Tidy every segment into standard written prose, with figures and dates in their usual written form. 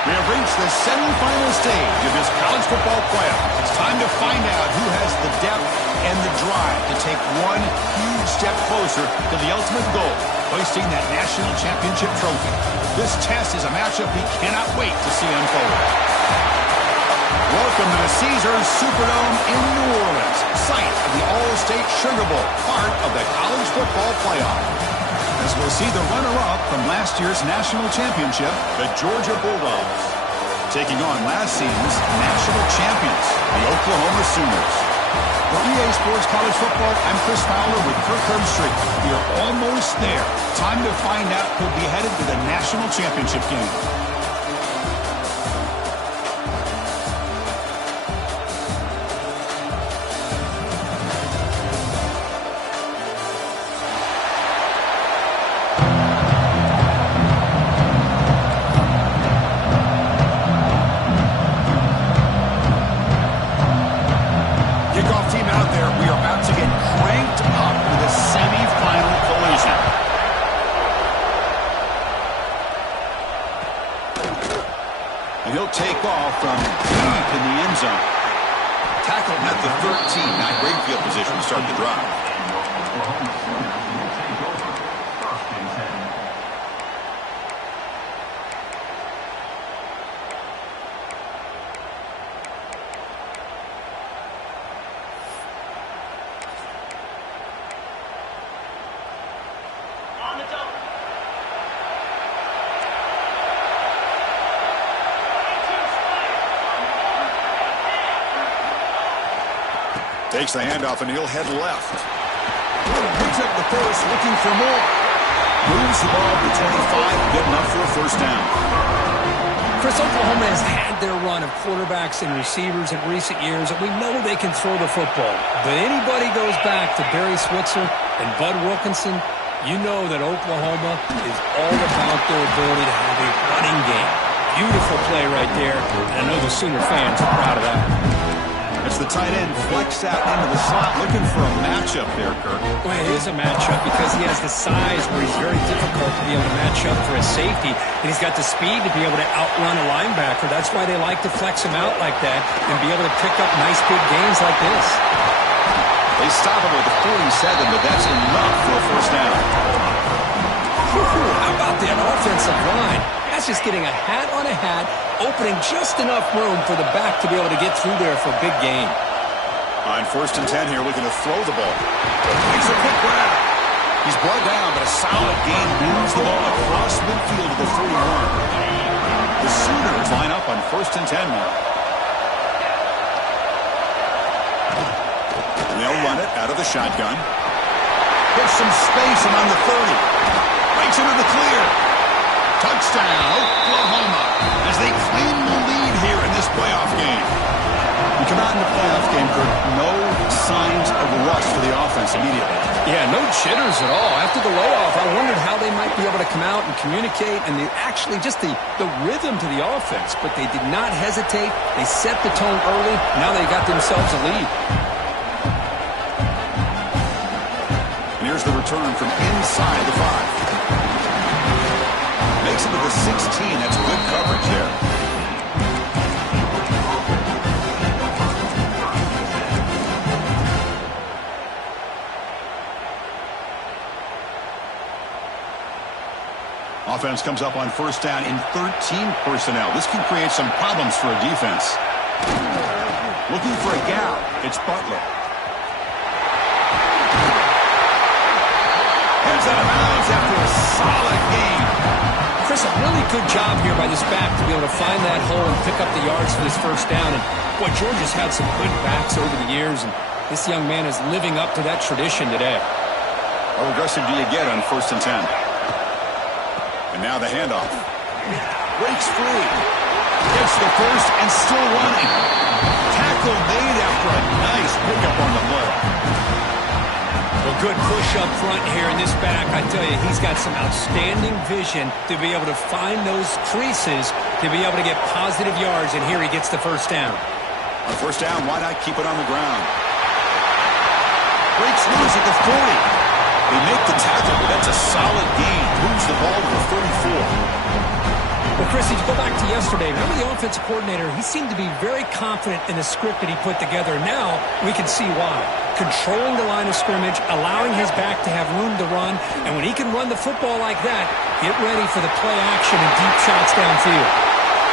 We have reached the semifinal stage of this college football playoff. It's time to find out who has the depth and the drive to take one huge step closer to the ultimate goal, hoisting that national championship trophy. This test is a matchup we cannot wait to see unfold. Welcome to the Caesars Superdome in New Orleans, site of the All-State Sugar Bowl, part of the college football playoff. As we'll see the runner-up from last year's national championship, the Georgia Bulldogs, taking on last season's national champions, the Oklahoma Sooners. For EA Sports College Football, I'm Chris Fowler with Kirk Herbstreit. We are almost there. Time to find out who'll be headed to the national championship game. And he'll take off from deep in the end zone. Tackled at the 13. Not great field position to start the drive. Takes the handoff, and he'll head left. Picks up the first, looking for more. Moves the ball to 25, good enough for a first down. Chris, Oklahoma has had their run of quarterbacks and receivers in recent years, and we know they can throw the football. But anybody goes back to Barry Switzer and Bud Wilkinson, you know that Oklahoma is all about their ability to have a running game. Beautiful play right there, and I know the Sooner fans are proud of that. As the tight end flexed out into the slot, looking for a matchup there, Kirk. Well, it is a matchup because he has the size where he's very difficult to be able to match up for his safety, and he's got the speed to be able to outrun a linebacker. That's why they like to flex him out like that and be able to pick up nice big gains like this. They stop him with the 47, but that's enough for a first down. How about that offensive line? That's just getting a hat on a hat, opening just enough room for the back to be able to get through there for a big gain. On 1st and 10 here, looking to throw the ball. Makes a quick grab. He's brought down, but a solid gain moves the ball across midfield to the 41. The Sooners line up on 1st and 10 now. And they'll run it out of the shotgun. There's some space among the 30. Breaks into the clear. Touchdown, Oklahoma, as they claim the lead here in this playoff game. We come out in the playoff game, Kirk, no signs of rust for the offense immediately. Yeah, no jitters at all. After the layoff, I wondered how they might be able to come out and communicate, and actually just the rhythm to the offense. But they did not hesitate. They set the tone early. Now they got themselves a lead. And here's the return from inside the 5. Makes it to the 16. That's good coverage there. Offense comes up on 1st down in 13 personnel. This can create some problems for a defense. Looking for a gap. It's Butler. Heads out of bounds after a solid game. Chris, a really good job here by this back to be able to find that hole and pick up the yards for this first down. And, boy, Georgia's had some good backs over the years, and this young man is living up to that tradition today. How aggressive do you get on 1st and 10? And now the handoff. Breaks free. Gets the first and still running. Tackle made after a nice pickup on the play. Well, good push up front here in this back. I tell you, he's got some outstanding vision to be able to find those creases to be able to get positive yards, and here he gets the first down. On 1st down, why not keep it on the ground? Breaks loose at the 40. They make the tackle, but that's a solid gain. Moves the ball to the 34. Well, Chris, if you go back to yesterday, remember the offensive coordinator, he seemed to be very confident in the script that he put together. Now we can see why. Controlling the line of scrimmage, allowing his back to have room to run, and when he can run the football like that, get ready for the play action and deep shots downfield.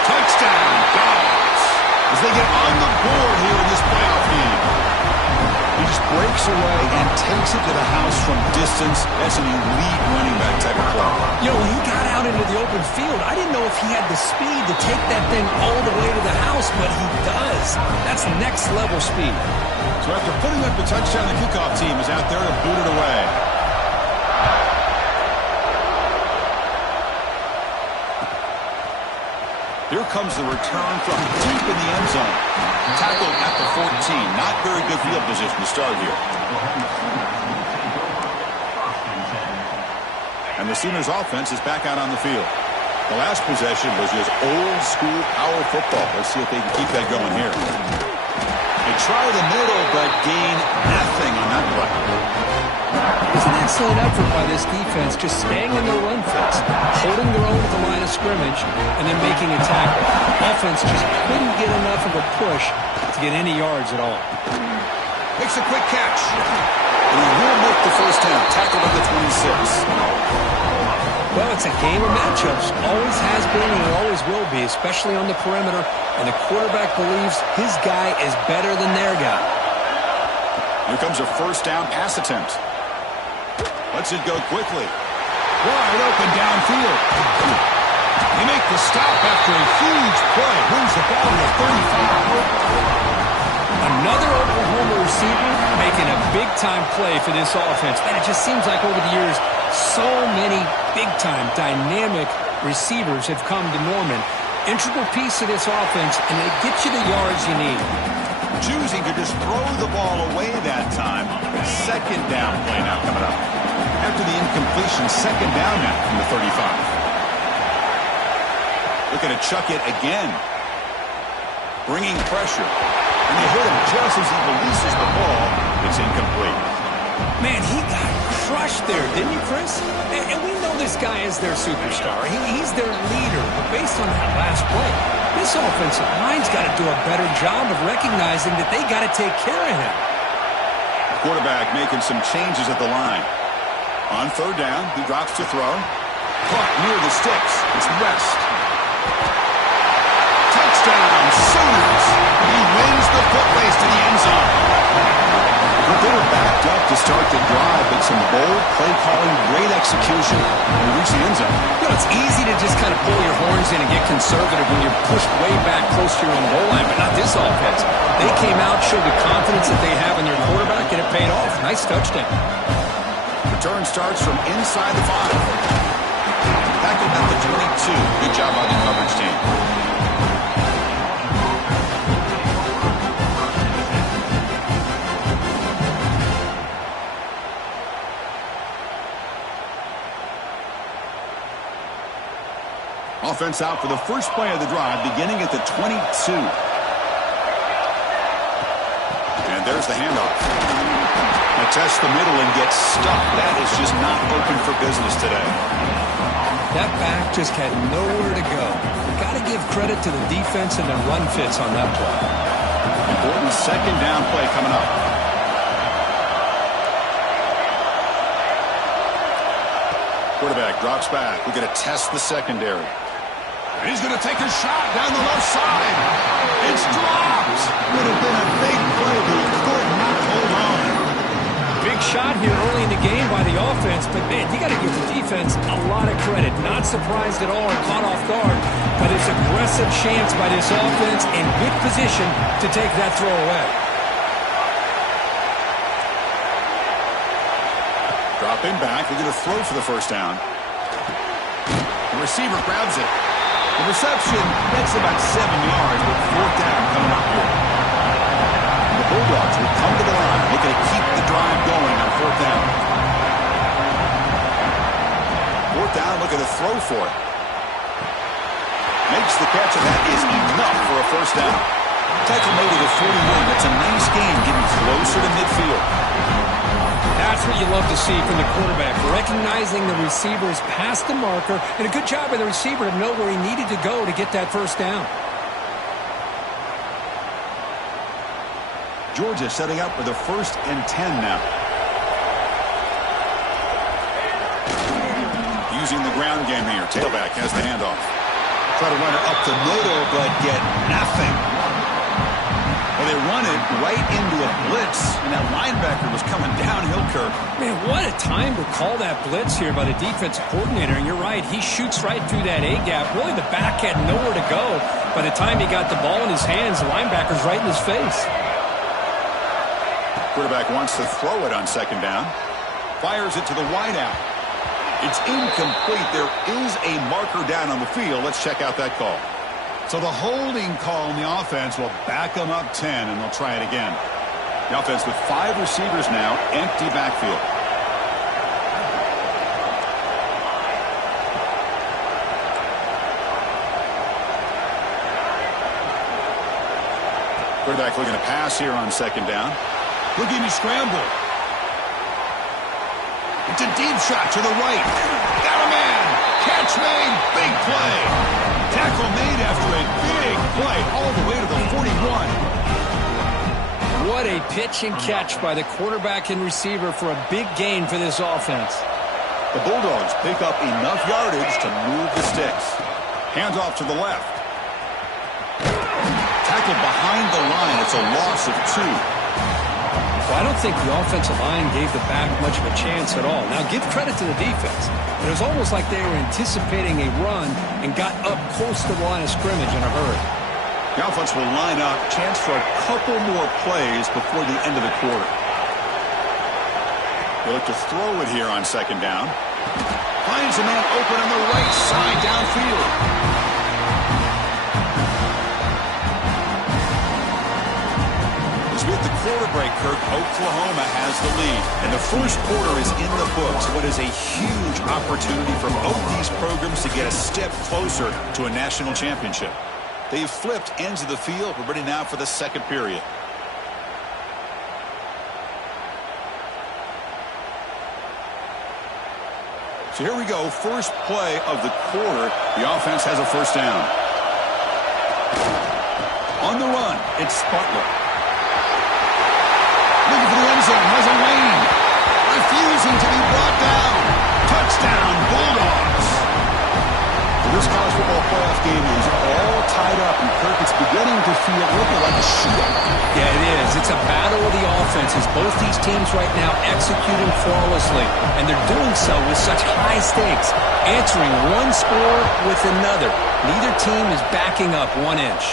Touchdown, Dogs, as they get on the board here in this playoff game. He just breaks away and takes it to the house from distance. That's an elite running back type of play. You know, when he got out into the open field, I didn't know if he had the speed to take that thing all the way to the house, but he does. That's next level speed. So after putting up the touchdown, the kickoff team is out there to boot it away. Here comes the return from deep in the end zone. Tackled at the 14. Not very good field position to start here. And the Sooners offense is back out on the field. The last possession was just old school power football. Let's see if they can keep that going here. They try the middle, but gain nothing on that play. It's an excellent effort by this defense, just staying in their run fits, holding their own at the line of scrimmage, and then making a tackle. Offense just couldn't get enough of a push to get any yards at all. Makes a quick catch. And he will make the first down. Tackled at the 26. Well, it's a game of matchups. Always has been and it always will be, especially on the perimeter. And the quarterback believes his guy is better than their guy. Here comes a first down pass attempt. Lets it go quickly. Wide open downfield. They make the stop after a huge play. Moves the ball to the 35. Another Oklahoma receiver making a big-time play for this offense. Man, it just seems like over the years, so many big-time, dynamic receivers have come to Norman. Integral piece of this offense, and they get you the yards you need. Choosing to just throw the ball away that time. Second down play now coming up. After the incompletion, second down now from the 35. Looking to chuck it again. Bringing pressure. And they hit him just as he releases the ball. It's incomplete. Man, he got crushed there, didn't you, Chris? And we know this guy is their superstar. He's their leader. But based on that last play, this offensive line's got to do a better job of recognizing that they got to take care of him. Quarterback making some changes at the line. On third down, he drops to throw. Caught near the sticks. It's West. Touchdown, Sooners. He wins the foot race to the end zone. But they were backed up to start the drive, but some bold play calling, great execution, and reach the end zone. You know, it's easy to just kind of pull your horns in and get conservative when you're pushed way back close to your own goal line, but not this offense. They came out, showed the confidence that they have in their quarterback, and it paid off. Nice touchdown. Return starts from inside the 5. Tackled at the 22. Good job by the coverage team. Offense out for the first play of the drive, beginning at the 22. And there's the handoff. They test the middle and get stuck. That is just not open for business today. That back just had nowhere to go. Got to give credit to the defense and the run fits on that play. Important second down play coming up. Quarterback drops back. We're going to test the secondary. And he's going to take a shot down the left side. It's dropped. Would have been a big play, but he could not hold on. Big shot here early in the game by the offense, but man, you got to give the defense a lot of credit. Not surprised at all or caught off guard, but it's aggressive chance by this offense in good position to take that throw away. Dropping back, they're going to throw for the first down. The receiver grabs it. The reception gets about 7 yards, but fourth down coming up here. The Bulldogs will come to the line, looking to keep the drive going on fourth down. Fourth down, looking to throw for it. Makes the catch, and that is enough for a first down. Tackle made at the 41. It's a nice game, getting closer to midfield. That's what you love to see from the quarterback, recognizing the receiver's past the marker, and a good job by the receiver to know where he needed to go to get that first down. Georgia setting up for the 1st and 10 now. Using the ground game here. Tailback has the handoff. Try to run it up the middle, but get nothing. Well, they run it right into a blitz, and that linebacker was coming downhill, Kirk. Man, what a time to call that blitz here by the defensive coordinator. And you're right, he shoots right through that A-gap. Really, the back had nowhere to go. By the time he got the ball in his hands, the linebacker's right in his face. Quarterback wants to throw it on 2nd down. Fires it to the wideout. It's incomplete. There is a marker down on the field. Let's check out that call. So the holding call on the offense will back them up 10, and they'll try it again. The offense with 5 receivers now, empty backfield. Quarterback looking to pass here on 2nd down. Looking to scramble. It's a deep shot to the right. Got a man. Catch made. Big play. Tackle made after a big play all the way to the 41. What a pitch and catch by the quarterback and receiver for a big gain for this offense. The Bulldogs pick up enough yardage to move the sticks. Hands off to the left. Tackled behind the line. It's a loss of 2. Well, I don't think the offensive line gave the back much of a chance at all. Now, give credit to the defense. It was almost like they were anticipating a run and got up close to the line of scrimmage in a hurry. The offense will line up. Chance for a couple more plays before the end of the quarter. They look to throw it here on 2nd down. Finds a man open on the right side downfield. With the quarter break, Kirk, Oklahoma has the lead. And the first quarter is in the books. What is a huge opportunity for both these programs to get a step closer to a national championship. They've flipped ends of the field. We're ready now for the 2nd period. So here we go. First play of the quarter. The offense has a 1st down. On the run, it's Butler. Looking for the end zone, has a lane. Refusing to be brought down. Touchdown, Bulldogs. This college football playoff game is all tied up, and Kirk, it's beginning to feel a little like a shootout. Yeah, it is. It's a battle of the offenses. Both these teams right now executing flawlessly, and they're doing so with such high stakes, answering one score with another. Neither team is backing up 1 inch.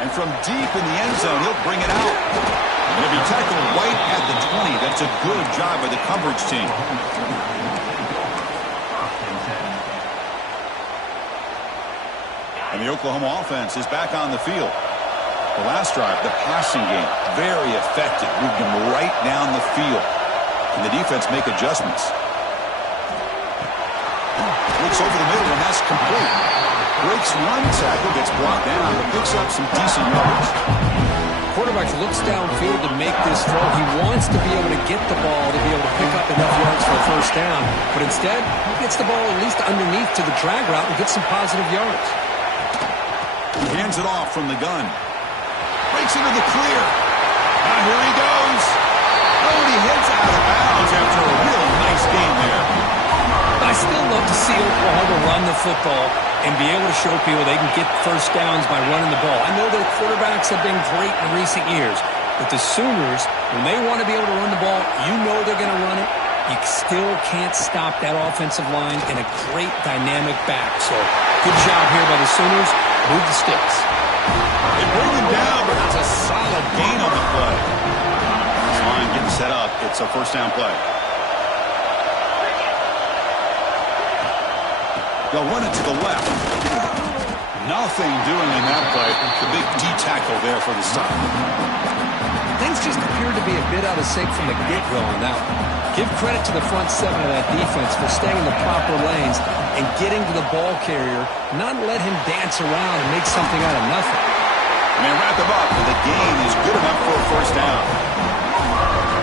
And from deep in the end zone, he'll bring it out. And he'll be tackled right at the 20. That's a good job by the coverage team. And the Oklahoma offense is back on the field. The last drive, the passing game, very effective. Moved them right down the field. And the defense make adjustments. Looks over the middle, and that's complete. Breaks one tackle, gets brought down, but picks up some decent yards. Quarterback looks downfield to make this throw. He wants to be able to get the ball to be able to pick up enough yards for a 1st down. But instead, he gets the ball at least underneath to the drag route and gets some positive yards. He hands it off from the gun. Breaks into the clear. Now here he goes. Oh, and he heads out of bounds after a real nice game there. I still love to see Oklahoma run the football and be able to show people they can get 1st downs by running the ball. I know their quarterbacks have been great in recent years, but the Sooners, when they want to be able to run the ball, you know they're going to run it. You still can't stop that offensive line and a great dynamic back. So good job here by the Sooners. Move the sticks. They bring him down, but that's a solid gain on the play. This line getting set up. It's a 1st down play. They'll run it to the left. Nothing doing in that play. The big D tackle there for the stop. Things just appeared to be a bit out of sync from the get-go on that one. Give credit to the front 7 of that defense for staying in the proper lanes and getting to the ball carrier, not let him dance around and make something out of nothing. And they wrap him up, and the gain is good enough for a 1st down.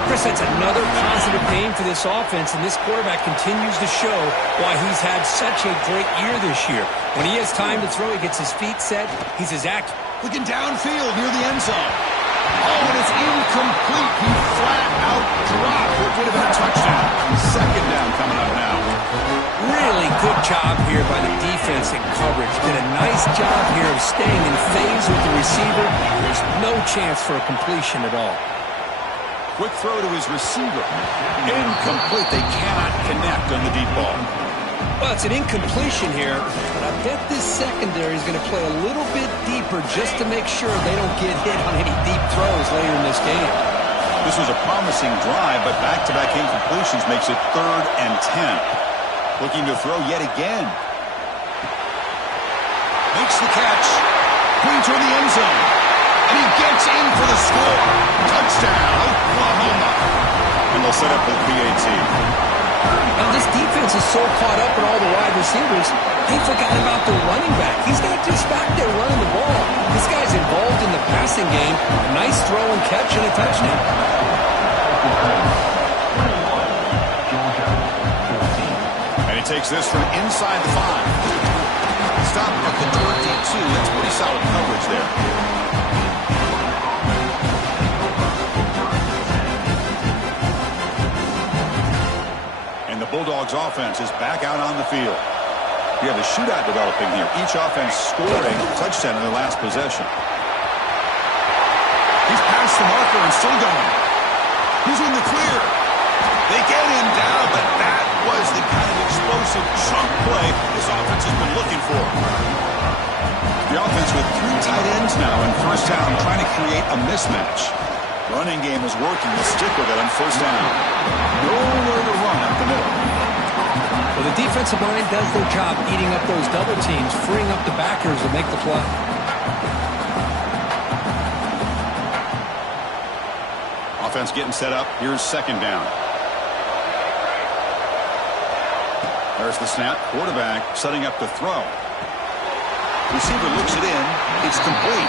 Chris, that's another positive gain for this offense, and this quarterback continues to show why he's had such a great year this year. When he has time to throw, he gets his feet set. He's as active. Looking downfield near the end zone. Oh, and it's incomplete. He flat out dropped. It would have been a touchdown. Second down coming up now. Really good job here by the defense in coverage. Did a nice job here of staying in phase with the receiver. There's no chance for a completion at all. Quick throw to his receiver. Incomplete. They cannot connect on the deep ball. Well, it's an incompletion here, but I bet this secondary is going to play a little bit deeper just to make sure they don't get hit on any deep throws later in this game. This was a promising drive, but back-to-back incompletions makes it 3rd and 10. Looking to throw yet again. Makes the catch. Going toward the end zone. And he gets in for the score. Touchdown, Oklahoma. And they'll set up the PAT. Now, this defense is so caught up in all the wide receivers, they forgot about the running back. He's not just back there running the ball. This guy's involved in the passing game. A nice throw and catch and a touchdown. And he takes this from inside the 5. Stop at the 22. That's pretty solid coverage there. And the Bulldogs offense is back out on the field. We have a shootout developing here. Each offense scoring a touchdown in their last possession. He's past the marker and still going. He's in the clear. They get him down, but that was the kind of explosive chunk play this offense has been looking for. The offense with 3 tight ends now in first down, trying to create a mismatch. Running game is working. We'll stick with it on first down. Nowhere to run up the middle. Well, the defensive line does their job eating up those double teams, freeing up the backers to make the play. Offense getting set up. Here's second down. There's the snap. Quarterback setting up the throw. Receiver looks it in. It's complete.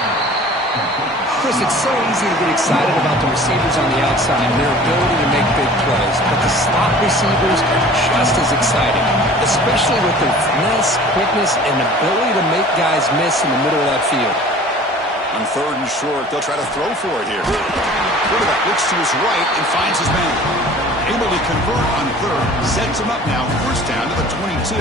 Chris, it's so easy to get excited about the receivers on the outside and their ability to make big plays. But the slot receivers are just as exciting, especially with their finesse, quickness, and ability to make guys miss in the middle of that field. On 3rd and short, they'll try to throw for it here. Quarterback looks to his right and finds his man. Able to convert on 3rd. Sets him up now. First down to the 22.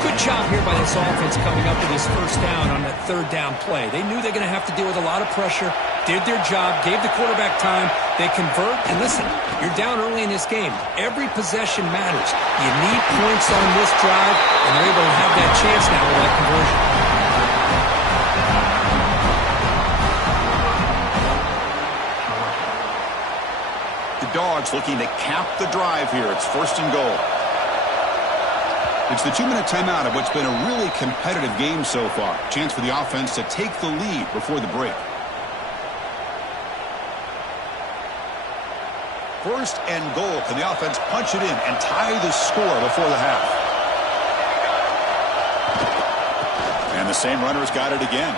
Good job here by this offense coming up with this first down on that 3rd down play. They knew they're going to have to deal with a lot of pressure, did their job, gave the quarterback time. They convert, and listen, you're down early in this game. Every possession matters. You need points on this drive, and they're able to have that chance now with that conversion. The Dogs looking to cap the drive here. It's 1st and goal. It's the 2-minute timeout of what's been a really competitive game so far. Chance for the offense to take the lead before the break. 1st and goal. Can the offense punch it in and tie the score before the half? And the same runner's got it again.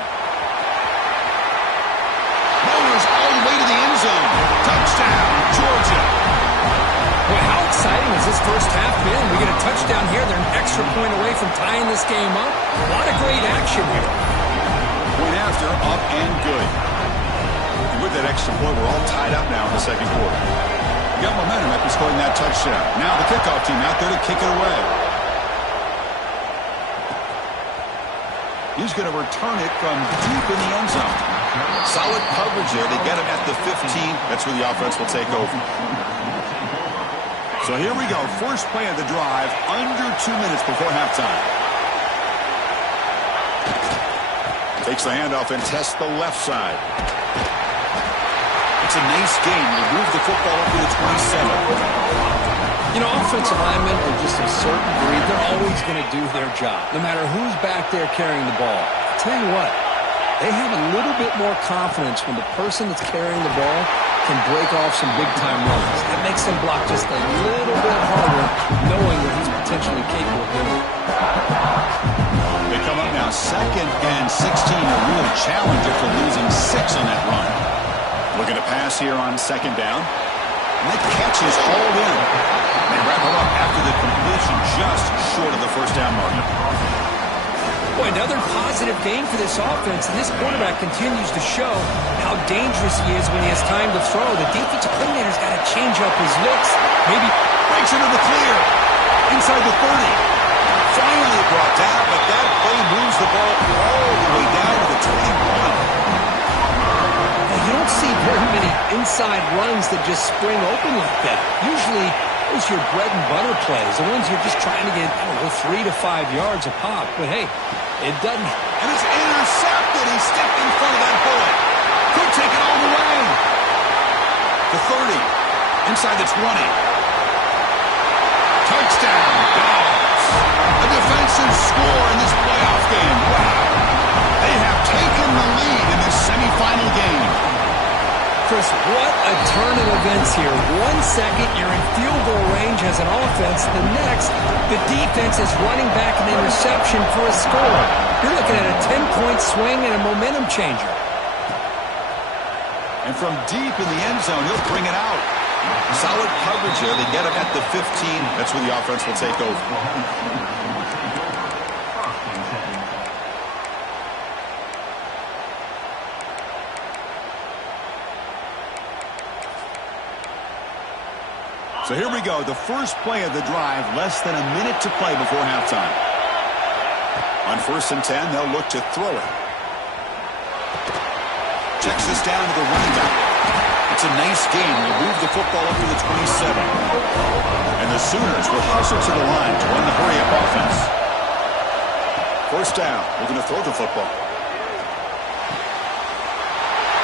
Mowers all the way to the end zone. Touchdown, Georgia. Boy, how exciting has this first half been? We get a touchdown here. They're an extra point away from tying this game up. A lot of great action here. Point after, up and good. And with that extra point, we're all tied up now in the second quarter. We got momentum after scoring that touchdown. Now the kickoff team out there to kick it away. He's going to return it from deep in the end zone. Solid coverage there. They get him at the 15. That's where the offense will take over. So here we go. First play of the drive, under 2 minutes before halftime. Takes the handoff and tests the left side. It's a nice game. They move the football up to the 27. You know, offensive linemen are just a certain breed. They're always going to do their job, no matter who's back there carrying the ball. I'll tell you what, they have a little bit more confidence when the person that's carrying the ball can break off some big-time runs. That makes them block just a little bit harder, knowing what he's potentially capable of doing. They come up now 2nd and 16, a real challenge after losing 6 on that run. Looking to pass here on 2nd down. And that catch is hauled in. They wrap him up after the completion just short of the first down mark. Boy, another positive game for this offense, and this quarterback continues to show how dangerous he is when he has time to throw. The defensive coordinator's got to change up his looks. Maybe breaks into the clear. Inside the 30. Finally brought down, but that play moves the ball all the way down to the 21. You don't see very many inside runs that just spring open like that. Usually, those are your bread and butter plays, the ones you're just trying to get, 3 to 5 yards a pop. But hey, it doesn't. And it's intercepted. He stepped in front of that bullet. Could take it all the way. The 30. Inside the 20. Touchdown, Dogs. A defensive score in this playoff game. Wow. They have taken the lead in this semifinal game. Chris, what a turn of events here. 1 second, you're in field goal range as an offense. The next, the defense is running back an interception for a score. You're looking at a 10-point swing and a momentum changer. And from deep in the end zone, he'll bring it out. Solid coverage here. They get him at the 15. That's where the offense will take over. So here we go, the first play of the drive, less than a minute to play before halftime. On 1st and 10, they'll look to throw it. Checks this down to the running back. It's a nice game. They'll move the football up to the 27. And the Sooners will hustle to the line to run the hurry-up offense. First down, we're going to throw the football.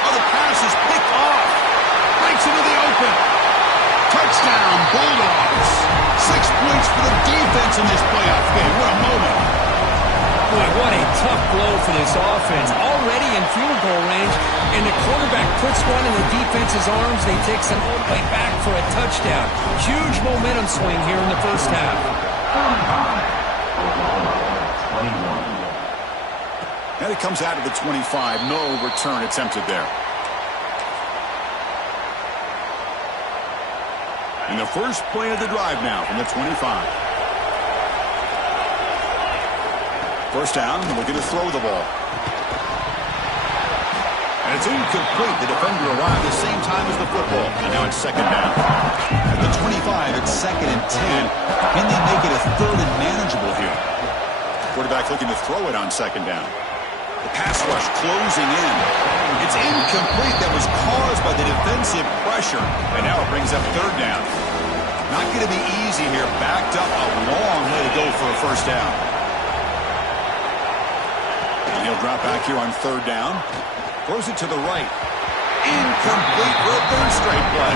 Oh, the pass is picked off. Breaks into the open. Touchdown, Bulldogs. 6 points for the defense in this playoff game. What a moment. Boy, what a tough blow for this offense. Already in field goal range, and the quarterback puts one in the defense's arms. They take some all the way back for a touchdown. Huge momentum swing here in the first half. And it comes out of the 25. No return attempted there. And the first play of the drive now from the 25. First down, we're going to throw the ball. And it's incomplete. The defender arrived the same time as the football. And now it's second down. At the 25, it's 2nd and 10. Can they make it a 3rd and manageable here? Quarterback looking to throw it on 2nd down. The pass rush closing in. It's incomplete. That was caused by the defensive pressure. And now it brings up 3rd down. Not going to be easy here. Backed up a long way to go for a first down. And he'll drop back here on 3rd down. Throws it to the right. Incomplete for a 3rd straight play.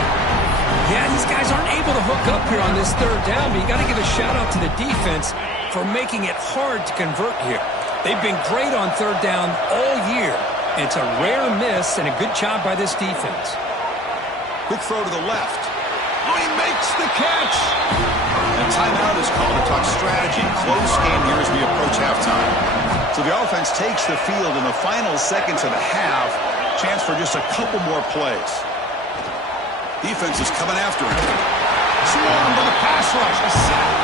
Yeah, these guys aren't able to hook up here on this 3rd down, but you got to give a shout out to the defense for making it hard to convert here. They've been great on 3rd down all year. It's a rare miss and a good job by this defense. Quick throw to the left. Oh, he makes the catch. And timeout is called to talk strategy. Close game here as we approach halftime. So the offense takes the field in the final seconds of the half. Chance for just a couple more plays. Defense is coming after him. Swarmed by the pass rush. A sack.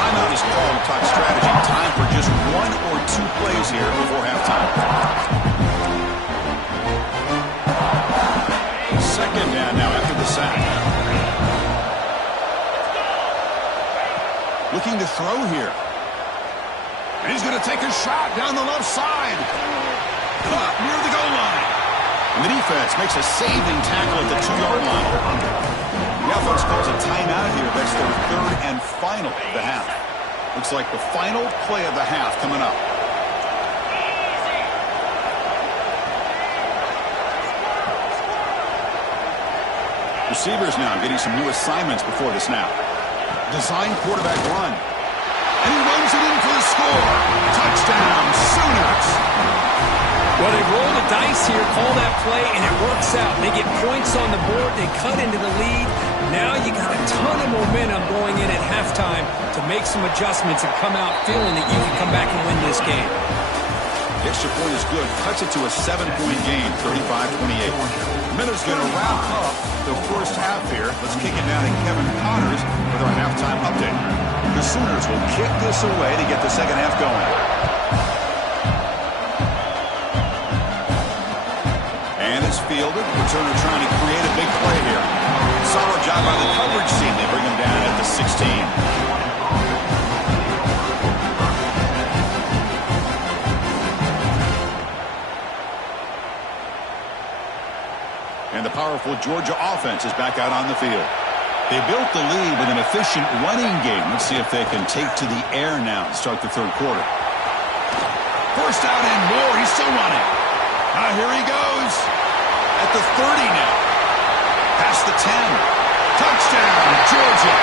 Timeout is called to talk strategy. Time for just 1 or 2 plays here before halftime. Second down now after the sack. Looking to throw here. And he's going to take a shot down the left side. Caught near the goal line. And the defense makes a saving tackle at the 2-yard line. The offense calls a timeout here. That's their 3rd and final of the half. Looks like the final play of the half coming up. Receivers now getting some new assignments before the snap. Design quarterback run. And he runs it in for the score. Touchdown, Sooners. Well, they roll the dice here, call that play, and it works out. They get points on the board. They cut into the lead. Now you got a ton of momentum going in at halftime to make some adjustments and come out feeling that you can come back and win this game. The extra point is good. Cuts it to a 7-point game, 35-28. Miller's going to wrap up the first half here. Let's kick it down to Kevin Connors with our halftime update. The Sooners will kick this away to get the second half going. And it's fielded. Returner trying to create a big play here. Solid job by the coverage team. They bring him down at the 16. And the powerful Georgia offense is back out on the field. They built the lead with an efficient running game. Let's see if they can take to the air now and start the third quarter. First out and more. He's still running. Here he goes. At the 30 now. Past the 10. Touchdown, Georgia.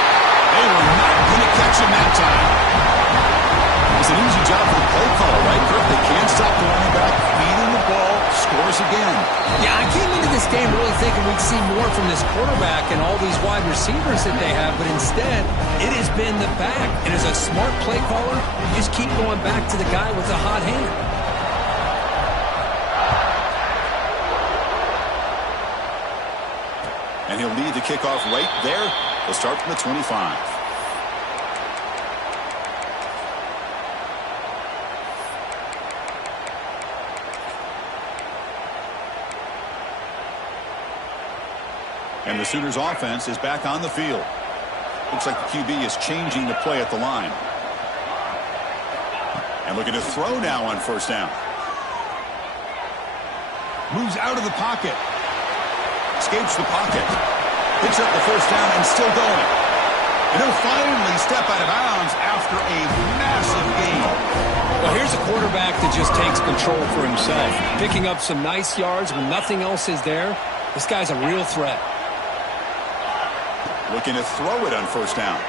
They were not going to catch him that time. It's an easy job for the play caller, right, Kirk? They can't stop the running back. Feeding the ball. Scores again. Yeah, I came into this game really thinking we'd see more from this quarterback and all these wide receivers that they have, but instead, it has been the back. And as a smart play caller, you just keep going back to the guy with the hot hand. And he'll lead the kickoff right there. They'll start from the 25. And the Sooners offense is back on the field. Looks like the QB is changing the play at the line. And looking to throw now on first down. Moves out of the pocket. Escapes the pocket. Picks up the first down and still going. And he'll finally step out of bounds after a massive gain. Well, here's a quarterback that just takes control for himself. Picking up some nice yards when nothing else is there. This guy's a real threat. Looking to throw it on first down.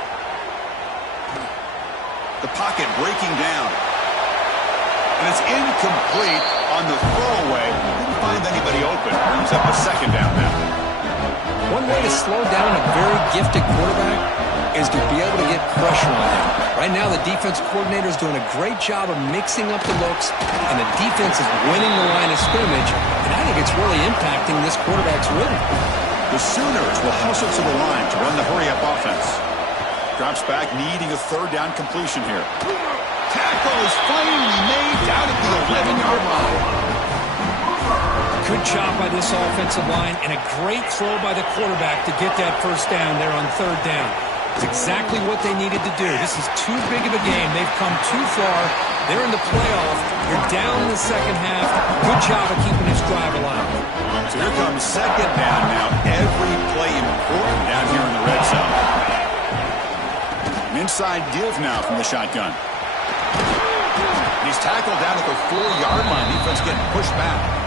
The pocket breaking down. And it's incomplete on the throwaway. Didn't find anybody open. Brings up a second down now. One way to slow down a very gifted quarterback is to be able to get pressure on him. Right now, the defense coordinator is doing a great job of mixing up the looks, and the defense is winning the line of scrimmage, and I think it's really impacting this quarterback's rhythm. The Sooners will hustle to the line to run the hurry-up offense. Drops back, needing a third down completion here. Tackle is finally made down at the 11-yard line. Good job by this offensive line, and a great throw by the quarterback to get that first down there on third down. It's exactly what they needed to do. This is too big of a game. They've come too far. They're in the playoff. You're down in the second half. Good job of keeping this drive alive. So here comes second down now. Every play important down here in the red zone. An inside give now from the shotgun. He's tackled down at the 4-yard line. Defense getting pushed back.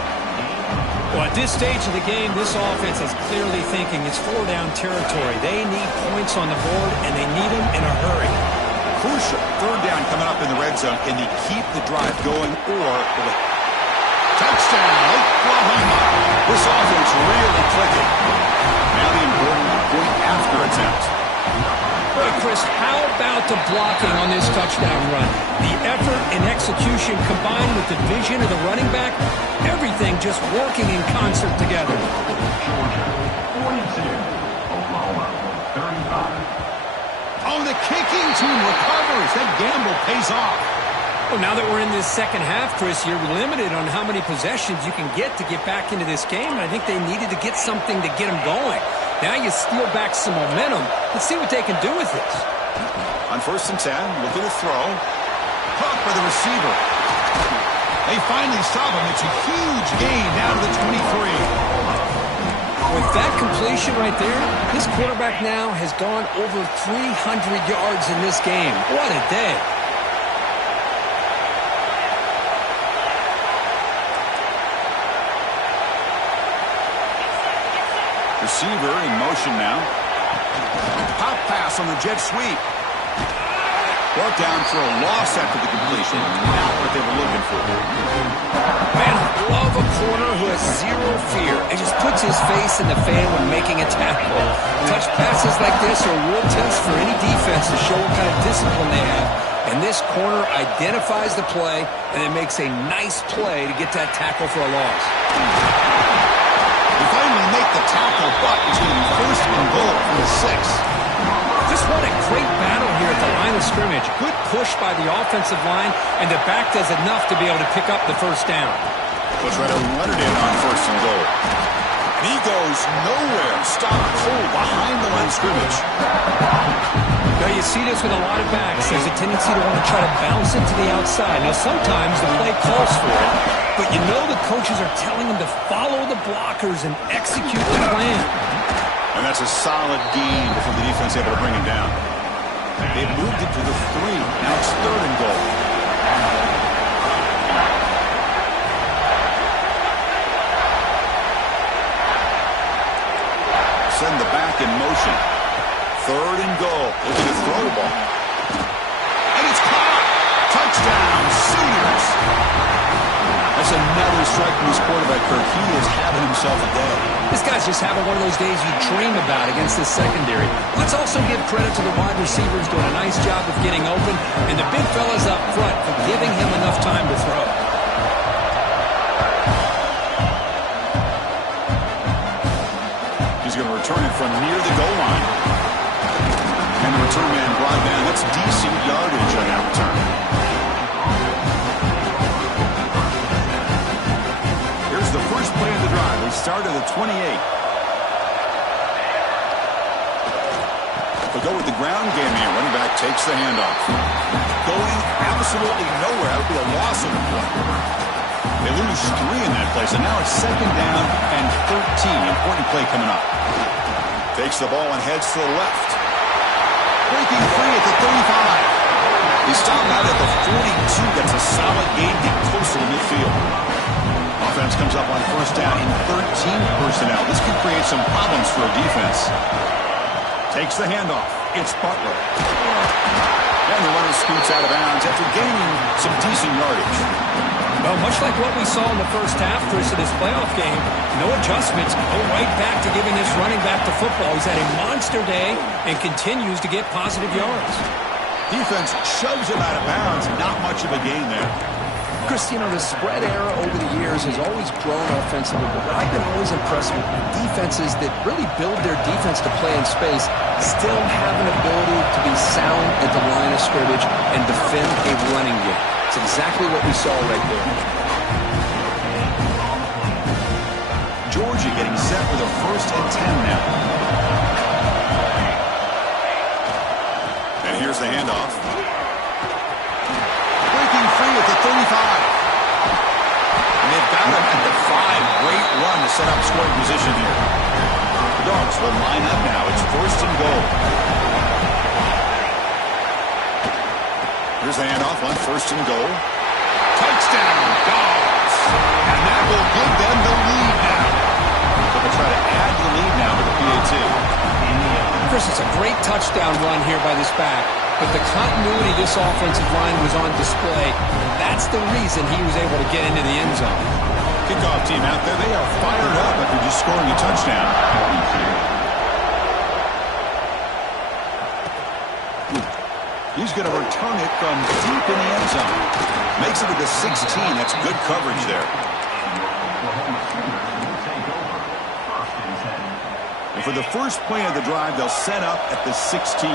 Well, at this stage of the game, this offense is clearly thinking it's 4-down territory. They need points on the board, and they need them in a hurry. Crucial. Third down coming up in the red zone. Can they keep the drive going or... Touchdown, Oklahoma. This offense really clicking. Now the important point after attempt. Hey, Chris, how about the blocking on this touchdown run? The effort and execution combined with the vision of the running back, everything just working in concert together. Georgia, 42. Oklahoma, 35. Oh, the kicking team recovers. That gamble pays off. Well, now that we're in this second half, Chris, you're limited on how many possessions you can get to get back into this game, and I think they needed to get something to get them going. Now you steal back some momentum. Let's see what they can do with this. On first and 10, look at the throw. Caught by the receiver. They finally stop him. It's a huge gain down to the 23. With that completion right there, this quarterback now has gone over 300 yards in this game. What a day. Receiver in motion now. Pop pass on the jet sweep. Brought down for a loss after the completion. Not what they were looking for. Man, I love a corner who has zero fear and just puts his face in the fan when making a tackle. Touch passes like this are a real test for any defense to show what kind of discipline they have. And And this corner identifies the play and then makes a nice play to get that tackle for a loss. They finally make the tackle, but it's going to be first and goal from the 6. Just what a great battle here at the line of scrimmage. Good push by the offensive line, and the back does enough to be able to pick up the first down. They'll try to run it in on first and goal. And he goes nowhere. Stopped cold behind the line of scrimmage. Now you see this with a lot of backs. There's a tendency to want to try to bounce it to the outside. Now sometimes the play calls for it, but you know the coaches are telling them to follow the blockers and execute the plan. And that's a solid gain before the defense able to bring him down. They moved it to the 3. Now it's third and goal. Send the back in motion. Third and goal. Looking to throw the ball. And it's caught. Touchdown, Sooners. That's another strike from his quarterback, Kirk. He is having himself a day. This guy's just having one of those days you dream about against this secondary. Let's also give credit to the wide receivers doing a nice job of getting open, and the big fellas up front for giving him enough time to throw. He's going to return it from near the goal line. And the return man brought down. That's decent yardage on that return. Here's the first play of the drive. They start at the 28. They'll go with the ground game here. Running back takes the handoff. Going absolutely nowhere. That would be a loss of the play. They lose 3 in that play, so now it's second down and 13. Important play coming up. Takes the ball and heads to the left. Breaking free at the 35. He stopped out at the 42. Gets a solid gain, get closer to midfield. Offense comes up on first down in 13 personnel. This could create some problems for a defense. Takes the handoff. It's Butler. And the runner scoots out of bounds after gaining some decent yardage. Well, much like what we saw in the first half, Chris, of this playoff game, no adjustments. Go right back to giving this running back to football. He's had a monster day and continues to get positive yards. Defense shoves him out of bounds. Not much of a gain there. Chris, you know, the spread era over the years has always grown offensively, but what I've been always impressed with defenses that really build their defense to play in space still have an ability to be sound at the line of scrimmage and defend a running game. It's exactly what we saw right there. Georgia getting set for the first and 10 now. And here's the handoff. Breaking free at the 35. And they've got him at the 5. Great run to set up scoring position here. The Dogs will line up now. It's first and goal. Here's the handoff on first and goal. Touchdown, Dogs. And that will give them the lead now. They'll try to add to the lead now with the PAT. Chris, it's a great touchdown run here by this back, but the continuity of this offensive line was on display. That's the reason he was able to get into the end zone. Kickoff team out there, they are fired up after just scoring a touchdown. He's going to return it from deep in the end zone. Makes it to the 16. That's good coverage there. And for the first play of the drive, they'll set up at the 16.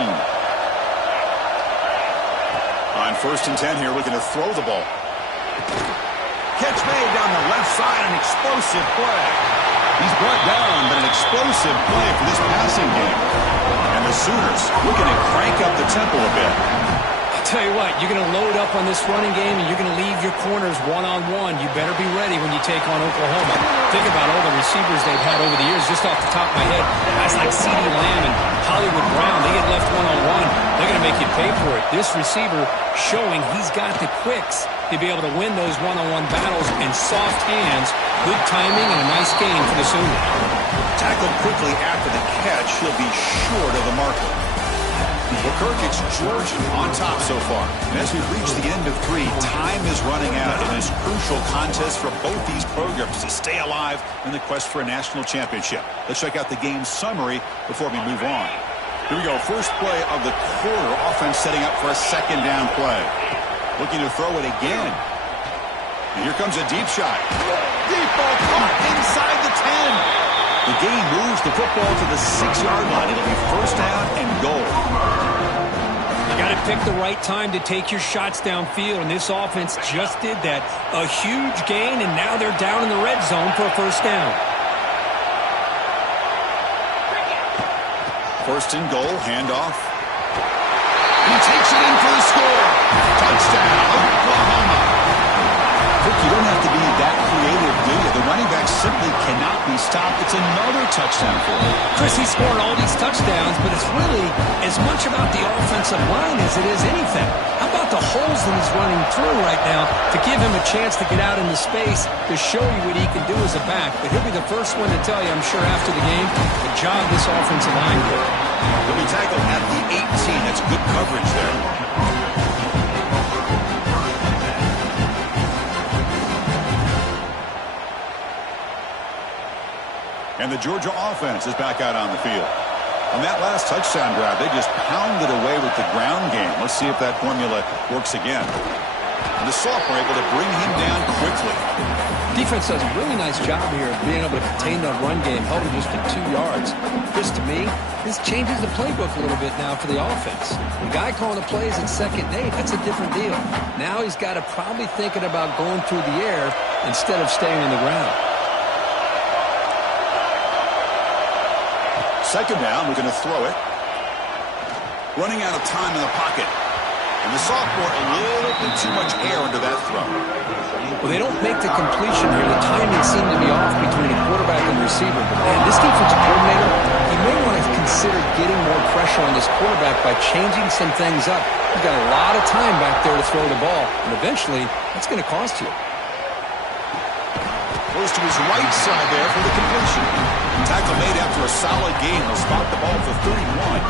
On first and 10 here, looking to throw the ball. Catch made down the left side, an explosive play. He's brought down, but an explosive play for this passing game. And the Sooners looking to crank up the tempo a bit. I'll tell you what, you're going to load up on this running game and you're going to leave your corners one-on-one. You better be ready when you take on Oklahoma. Think about all the receivers they've had over the years. Just off the top of my head, guys like CeeDee Lamb and Hollywood Brown, they get left one-on-one. They're going to make you pay for it. This receiver showing he's got the quicks to be able to win those one-on-one battles in soft hands. Good timing and a nice gain for the Sooners. Tackled quickly after the catch. He'll be short of the marker. Well, Kirk, it's Georgia on top so far. And as we reach the end of 3, time is running out in this crucial contest for both these programs to stay alive in the quest for a national championship. Let's check out the game summary before we move on. Here we go. First play of the quarter. Offense setting up for a second down play. Looking to throw it again. And here comes a deep shot. Deep ball caught inside the 10. The gain moves the football to the 6-yard line. It'll be first down and goal. You got to pick the right time to take your shots downfield, and this offense just did that. A huge gain, and now they're down in the red zone for a first down. First and goal, handoff. And he takes it in for the score. Touchdown, Oklahoma. Rick, you don't have to be that creative, do you? The running back simply cannot be stopped. It's another touchdown for him. Chris, he's scoring all these touchdowns, but it's really as much about the offensive line as it is anything. How about the holes that he's running through right now to give him a chance to get out into space to show you what he can do as a back? But he'll be the first one to tell you, I'm sure, after the game, the job this offensive line did. He'll be tackled at the 18. That's good coverage there. And the Georgia offense is back out on the field. On that last touchdown drive, they just pounded away with the ground game. Let's see if that formula works again. And the sophomore able to bring him down quickly. Defense does a really nice job here of being able to contain that run game, held him just to 2 yards. Chris, to me, this changes the playbook a little bit now for the offense. The guy calling the plays at 2nd and 8, that's a different deal. Now he's got to probably thinking about going through the air instead of staying on the ground. Second down, we're going to throw it. Running out of time in the pocket. And the sophomore, a little bit too much air into that throw. Well, they don't make the completion here. The timing seemed to be off between the quarterback and the receiver. But, man, this defensive coordinator, he may want to consider getting more pressure on this quarterback by changing some things up. He's got a lot of time back there to throw the ball. And eventually, that's going to cost you. Goes to his right side there for the completion. Tackle made after a solid gain. They'll spot the ball for 31.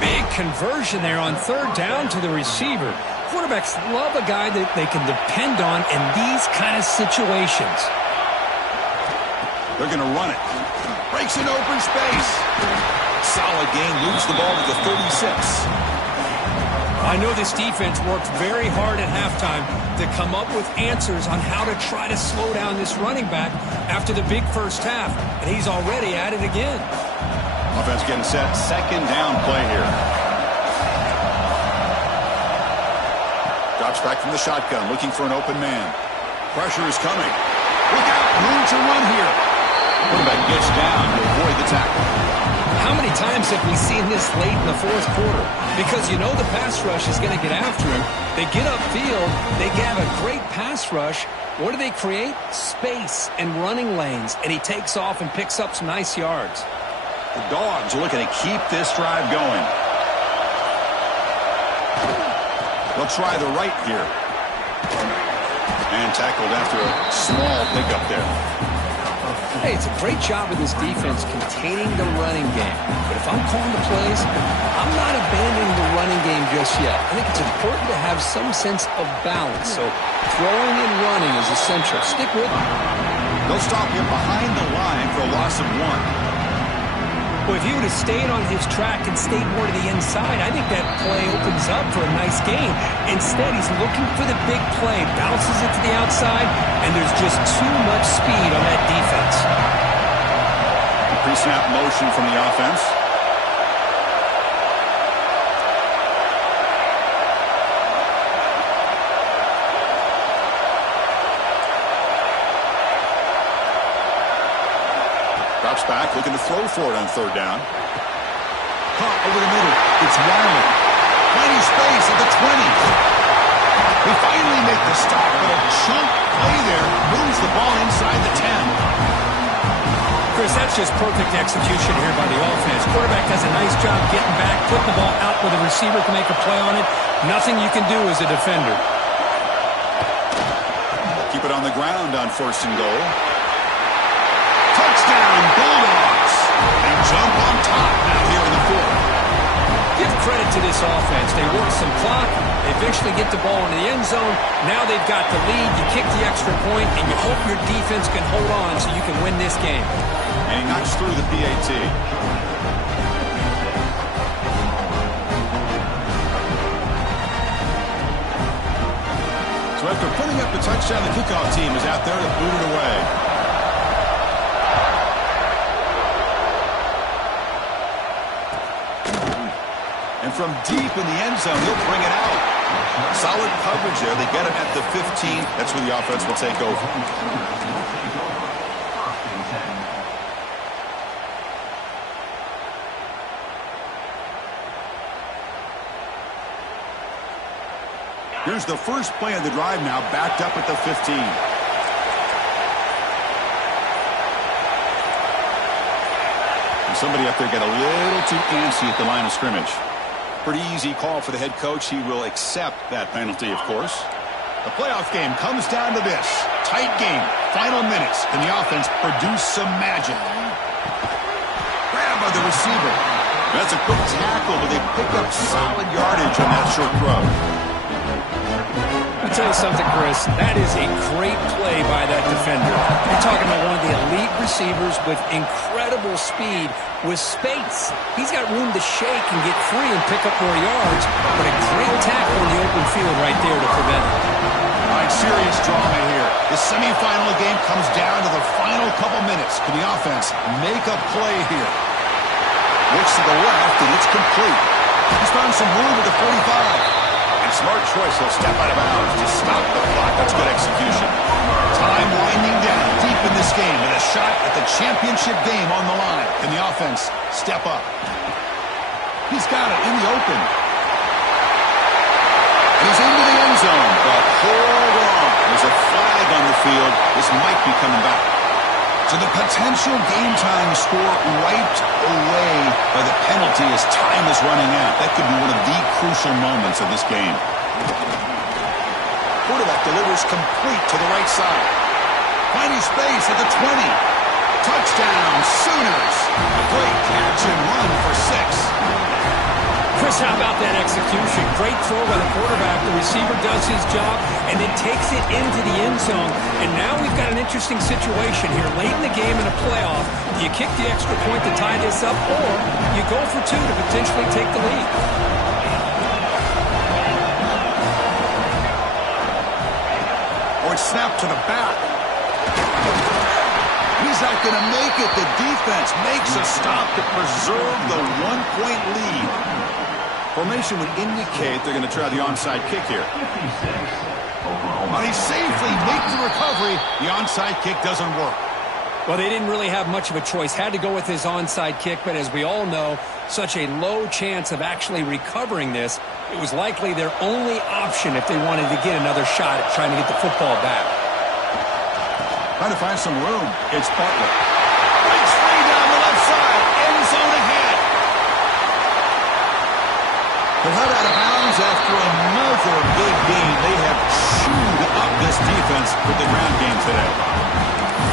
Big conversion there on 3rd down to the receiver. Quarterbacks love a guy that they can depend on in these kind of situations. They're going to run it. Breaks an open space. Solid gain. Moves the ball to the 36. I know this defense worked very hard at halftime to come up with answers on how to try to slow down this running back after the big first half, and he's already at it again. Offense getting set. Second down play here. Drops back from the shotgun, looking for an open man. Pressure is coming. Look out, room to run here. Quarterback gets down to avoid the tackle. How many times have we seen this late in the 4th quarter? Because you know the pass rush is going to get after him. They get upfield. They have a great pass rush. What do they create? Space and running lanes. And he takes off and picks up some nice yards. The Dogs are looking to keep this drive going. They'll try the right here. And tackled after a small pickup there. Hey, it's a great job of this defense containing the running game. But if I'm calling the plays, I'm not abandoning the running game just yet. I think it's important to have some sense of balance. So throwing and running is essential. Stick with it. They'll stop him behind the line for a loss of 1. Well, if he would have stayed on his track and stayed more to the inside, I think that play opens up for a nice gain. Instead, he's looking for the big play, bounces it to the outside, and there's just too much speed on that defense. Pre-snap motion from the offense. Drops back, looking to throw for it on 3rd down. Caught over the middle. It's Wiley. Plenty space at the 20. They finally make the stop, but a chunk play there moves the ball inside the 10. Chris, that's just perfect execution here by the offense. Quarterback does a nice job getting back, putting the ball out where the receiver can make a play on it. Nothing you can do as a defender. Keep it on the ground on 1st and goal. Touchdown, Bulldogs. They jump on top now here in the 4th. Give credit to this offense. They work some clock. They eventually get the ball into the end zone. Now they've got the lead. You kick the extra point, and you hope your defense can hold on so you can win this game. And he knocks through the PAT. touchdown. The kickoff team is out there to boot it away. And from deep in the end zone, he'll bring it out. Solid coverage there. They get him at the 15. That's where the offense will take over. Here's the first play of the drive now, backed up at the 15. And somebody up there got a little too antsy at the line of scrimmage. Pretty easy call for the head coach. He will accept that penalty, of course. The playoff game comes down to this. Tight game. Final minutes. Can the offense produce some magic? Grab by the receiver. That's a quick tackle, but they pick up solid yardage on that short throw. I'll tell you something, Chris. That is a great play by that defender. You're talking about one of the elite receivers with incredible speed, with space. He's got room to shake and get free and pick up more yards, but a great tackle in the open field right there to prevent it. All right, serious drama here. The semifinal game comes down to the final couple minutes. Can the offense make a play here? Looks to the left, and it's complete. He's found some room at the 45. And smart choice, he'll step out of bounds to stop the clock. That's good execution. Time winding down deep in this game with a shot at the championship game on the line. Can the offense step up? He's got it in the open. And he's into the end zone, but hold on. There's a flag on the field. This might be coming back. So the potential game-time score wiped away by the penalty as time is running out. That could be one of the crucial moments of this game. Quarterback delivers complete to the right side. Finding space at the 20. Touchdown, Sooners. A great catch and run for 6. Chris, how about that execution? Great throw by the quarterback. The receiver does his job and then takes it into the end zone. And now we've got an interesting situation here. Late in the game in a playoff, do you kick the extra point to tie this up, or you go for 2 to potentially take the lead? Or it's snapped to the back. He's not going to make it. The defense makes a stop to preserve the 1-point lead. Formation would indicate they're going to try the onside kick here. But he safely makes the recovery. The onside kick doesn't work. Well, they didn't really have much of a choice. Had to go with his onside kick, but as we all know, such a low chance of actually recovering this. It was likely their only option if they wanted to get another shot at trying to get the football back. Trying to find some room. It's Butler. Breaks free down the left side. End zone ahead. They're held out of bounds after another big gain. They have chewed up this defense with the ground game today.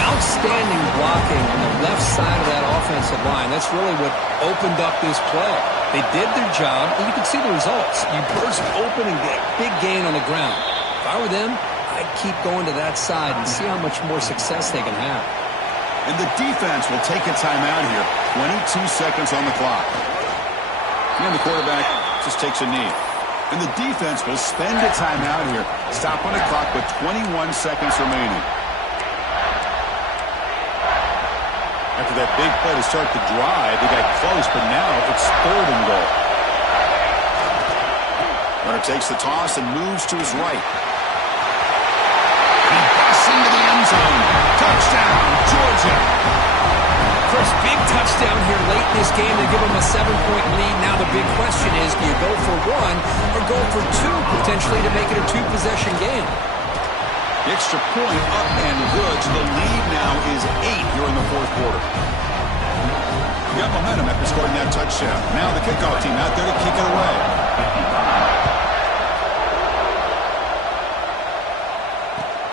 Outstanding blocking on the left side of that offensive line. That's really what opened up this play. They did their job, and you can see the results. You burst open and get a big gain on the ground. If I were them, I'd keep going to that side and see how much more success they can have. And the defense will take a timeout here. 22 seconds on the clock. And the quarterback just takes a knee. And the defense will spend a timeout here. Stop on the clock with 21 seconds remaining. After that big play to start the drive, they got close, but now it's 3rd and goal. Runner takes the toss and moves to his right. He busts into the end zone. Touchdown, Georgia. Chris, big touchdown here late in this game to give them a 7-point lead. Now the big question is, do you go for 1 or go for 2 potentially to make it a 2-possession game? The extra point up and good. So the lead now is 8 here in the 4th quarter. You got momentum after scoring that touchdown. Now the kickoff team out there to kick it away.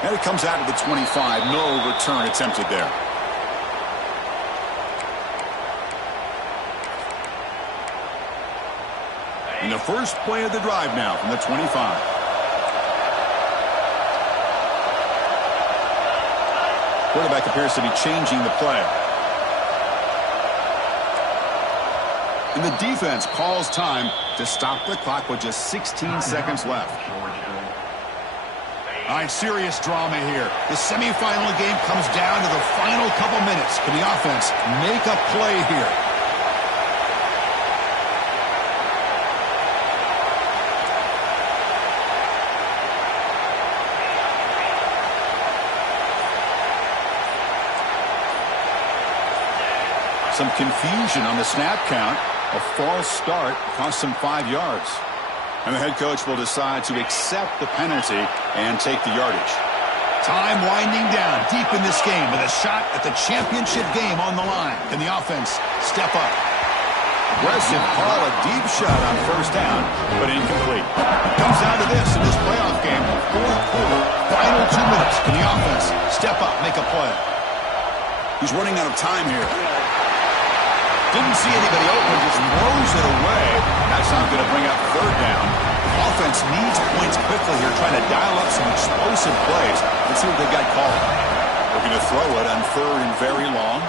And it comes out of the 25. No return attempted there. And the first play of the drive now from the 25. Quarterback appears to be changing the play. And the defense calls time to stop the clock with just 16 seconds left. All right, serious drama here. The semifinal game comes down to the final couple minutes. Can the offense make a play here? Some confusion on the snap count. A false start cost him 5 yards. And the head coach will decide to accept the penalty and take the yardage. Time winding down deep in this game with a shot at the championship game on the line. Can the offense step up? Aggressive call, a deep shot on first down, but incomplete. Comes down to this in this playoff game. Fourth quarter, final 2 minutes. Can the offense step up, make a play? He's running out of time here. Didn't see anybody open, just throws it away. That's not going to bring up third down. Offense needs points quickly here, trying to dial up some explosive plays. Let's see what they got called. We're going to throw it on third and very long.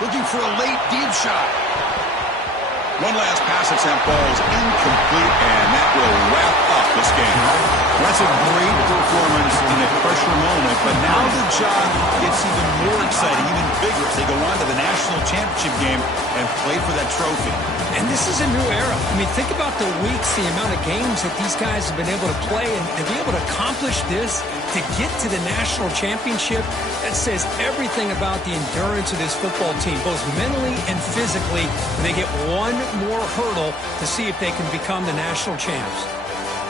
Looking for a late deep shot. One last pass attempt, ball's incomplete, and that will wrap up this game. That's a great performance in a pressure moment, but now the job gets even more exciting, even bigger as they go on to the national championship game and play for that trophy. And this is a new era. I mean, think about the weeks, the amount of games that these guys have been able to play, and to be able to accomplish this, to get to the national championship, that says everything about the endurance of this football team, both mentally and physically. And they get one more hurdle to see if they can become the national champs.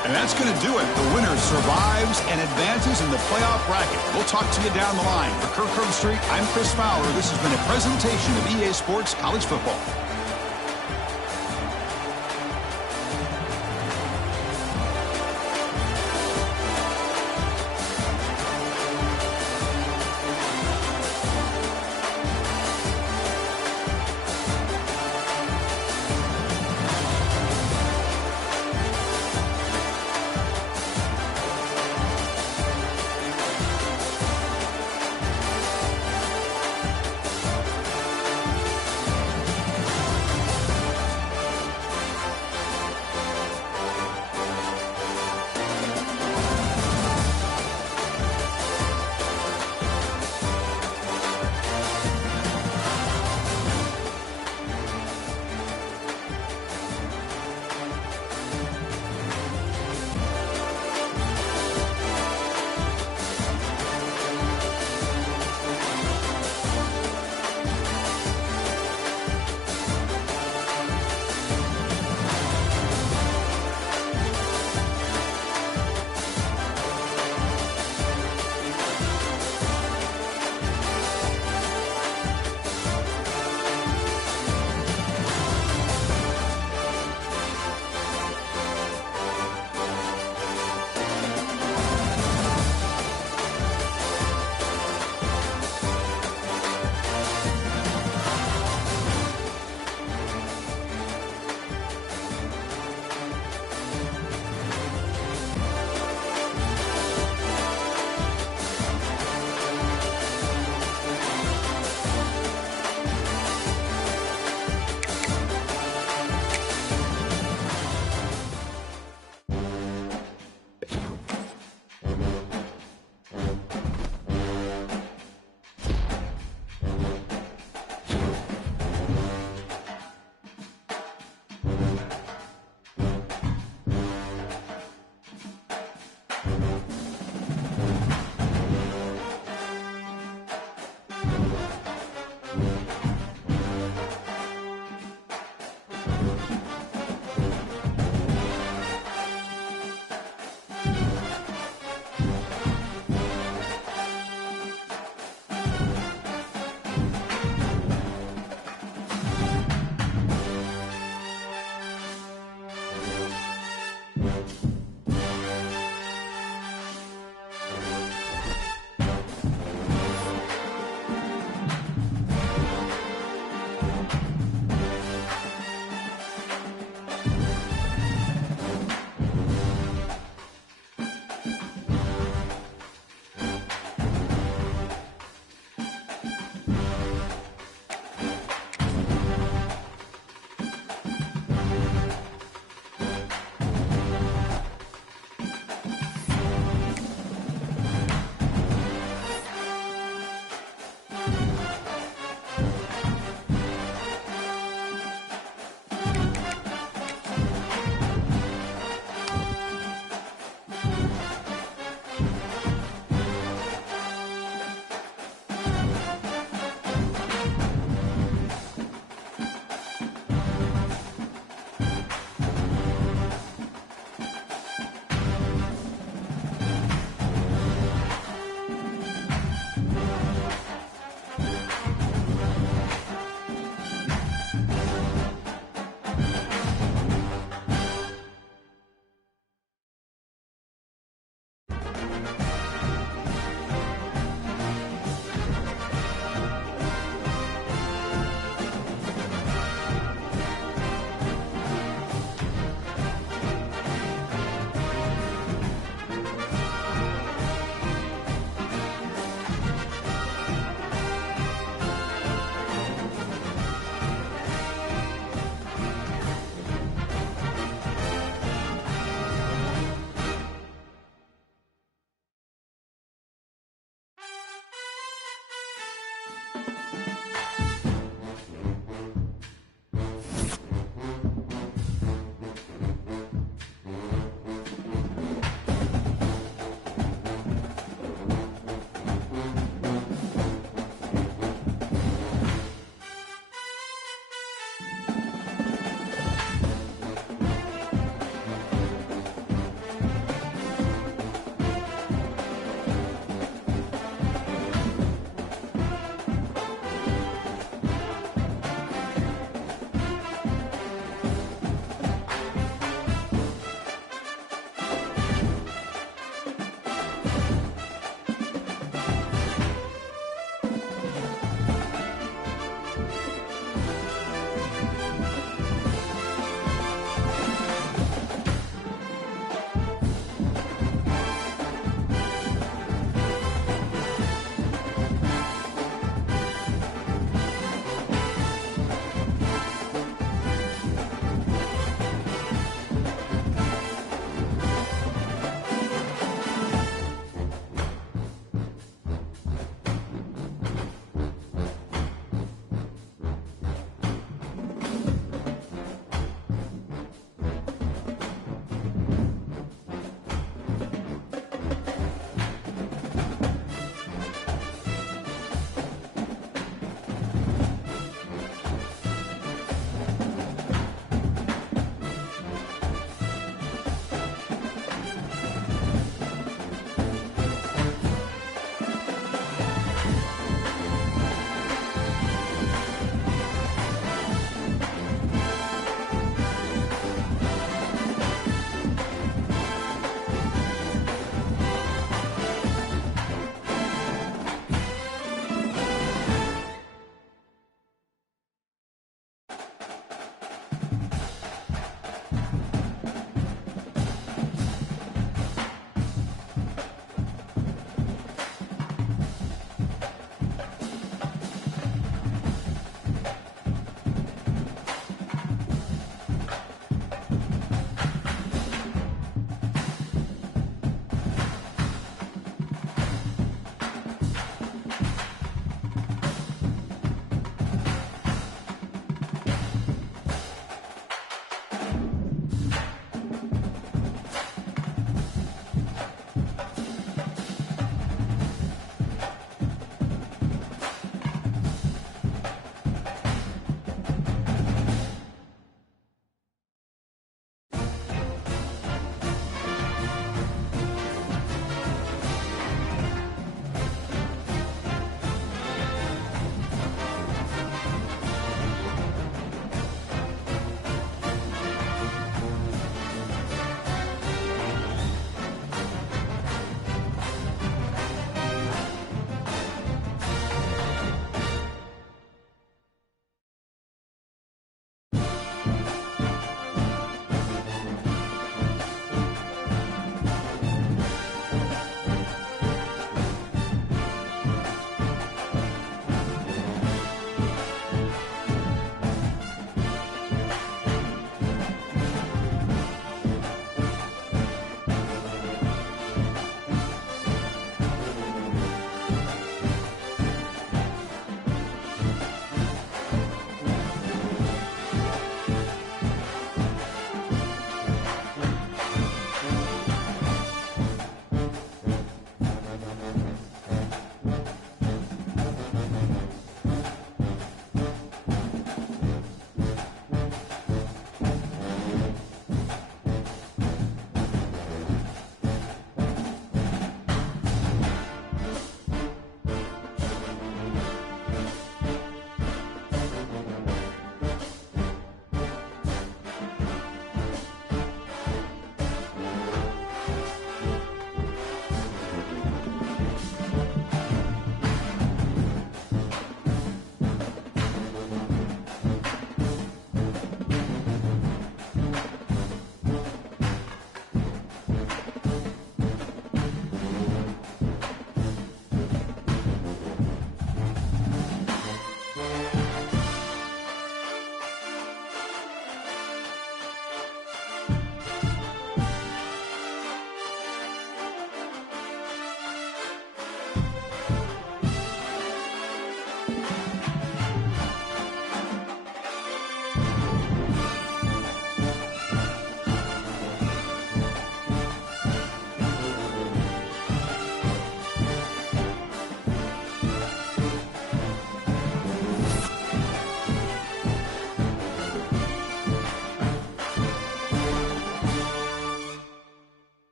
And that's going to do it. The winner survives and advances in the playoff bracket. We'll talk to you down the line. For Kirk Herbstreit, I'm Chris Fowler. This has been a presentation of EA Sports College Football.